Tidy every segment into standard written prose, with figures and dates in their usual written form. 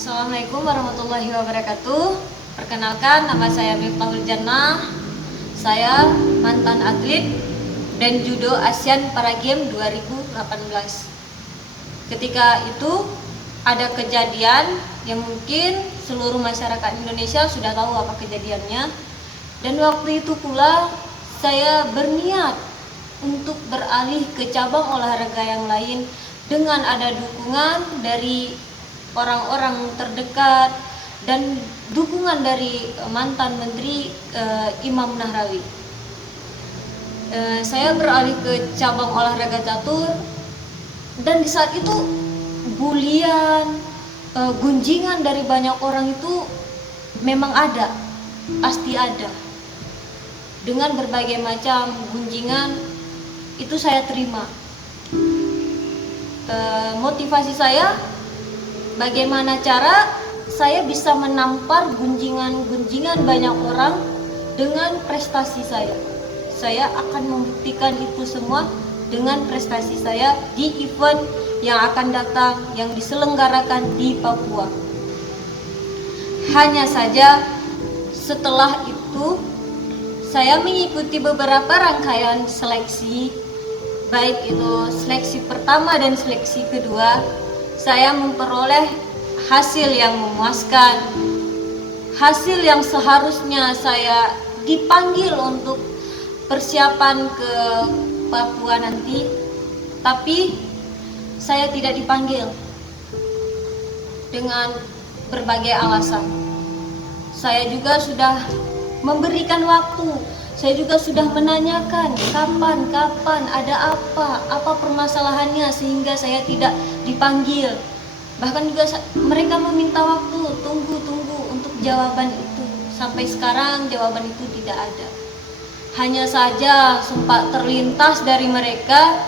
Assalamualaikum warahmatullahi wabarakatuh. Perkenalkan, nama saya Miftahul Jannah. Saya mantan atlet dan judo Asian Para Games 2018. Ketika itu ada kejadian yang mungkin seluruh masyarakat Indonesia sudah tahu apa kejadiannya. Dan waktu itu pula saya berniat untuk beralih ke cabang olahraga yang lain dengan ada dukungan dari orang-orang terdekat dan dukungan dari mantan Menteri Imam Nahrawi. Saya beralih ke cabang olahraga catur, dan di saat itu bulian, gunjingan dari banyak orang itu memang ada, pasti ada. Dengan berbagai macam gunjingan itu saya terima. Motivasi saya, bagaimana cara saya bisa menampar gunjingan banyak orang dengan prestasi saya. Saya akan membuktikan itu semua dengan prestasi saya di event yang akan datang yang diselenggarakan di Papua. Hanya saja setelah itu saya mengikuti beberapa rangkaian seleksi, baik itu seleksi pertama dan seleksi kedua. Saya memperoleh hasil yang memuaskan, hasil yang seharusnya saya dipanggil untuk persiapan ke Papua nanti, tapi saya tidak dipanggil dengan berbagai alasan. Saya juga sudah memberikan waktu, saya juga sudah menanyakan kapan ada apa permasalahannya sehingga saya tidak dipanggil. Bahkan juga mereka meminta waktu, tunggu untuk jawaban itu. Sampai sekarang jawaban itu tidak ada. Hanya saja sempat terlintas dari mereka,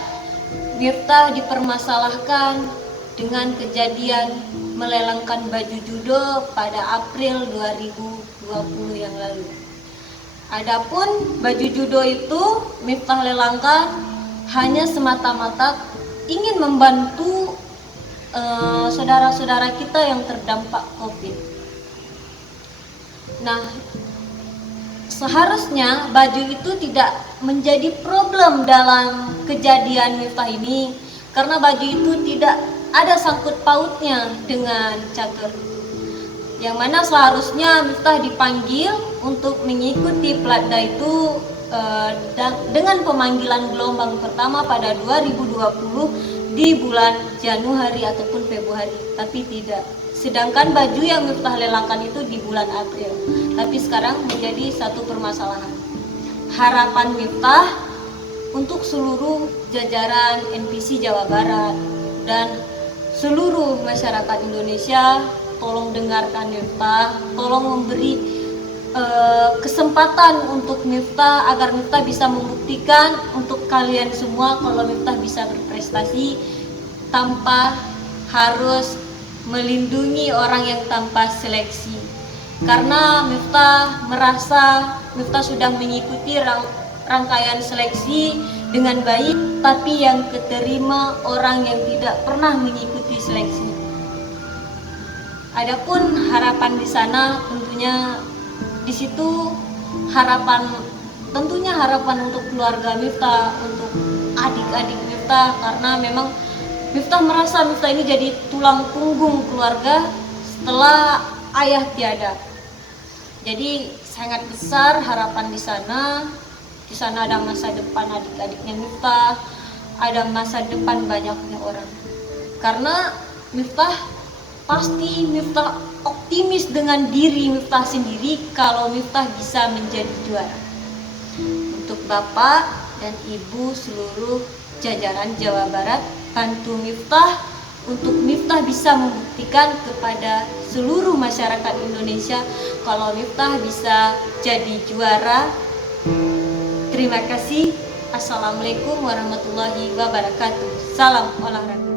Miftah dipermasalahkan dengan kejadian melelangkan baju judo pada April 2020 yang lalu. Adapun baju judo itu Miftah lelangkan hanya semata-mata ingin membantu saudara-saudara kita yang terdampak COVID. Nah, seharusnya baju itu tidak menjadi problem dalam kejadian Miftah ini, karena baju itu tidak ada sangkut pautnya dengan catur. Yang mana seharusnya Miftah dipanggil untuk mengikuti platda itu dengan pemanggilan gelombang pertama pada 2020 di bulan Januari ataupun Februari, tapi tidak. Sedangkan baju yang Miftah lelangkan itu di bulan April, tapi sekarang menjadi satu permasalahan. Harapan Miftah untuk seluruh jajaran NPC Jawa Barat dan seluruh masyarakat Indonesia, tolong dengarkan Miftah, tolong memberi kesempatan untuk Miftah agar Miftah bisa membuktikan untuk kalian semua kalau Miftah bisa berprestasi tanpa harus melindungi orang yang tanpa seleksi. Karena Miftah merasa Miftah sudah mengikuti rangkaian seleksi dengan baik, tapi yang keterima orang yang tidak pernah mengikuti seleksi. Adapun harapan di sana tentunya di situ tentunya harapan untuk keluarga Miftah, untuk adik-adik Miftah, karena memang Miftah merasa Miftah ini jadi tulang punggung keluarga setelah ayah tiada. Jadi sangat besar harapan di sana. Di sana ada masa depan adik-adiknya Miftah, ada masa depan banyaknya orang. Karena Miftah optimis dengan diri Miftah sendiri kalau Miftah bisa menjadi juara. Untuk Bapak dan Ibu seluruh jajaran Jawa Barat, bantu Miftah untuk Miftah bisa membuktikan kepada seluruh masyarakat Indonesia kalau Miftah bisa jadi juara. Terima kasih. Assalamualaikum warahmatullahi wabarakatuh. Salam olahraga.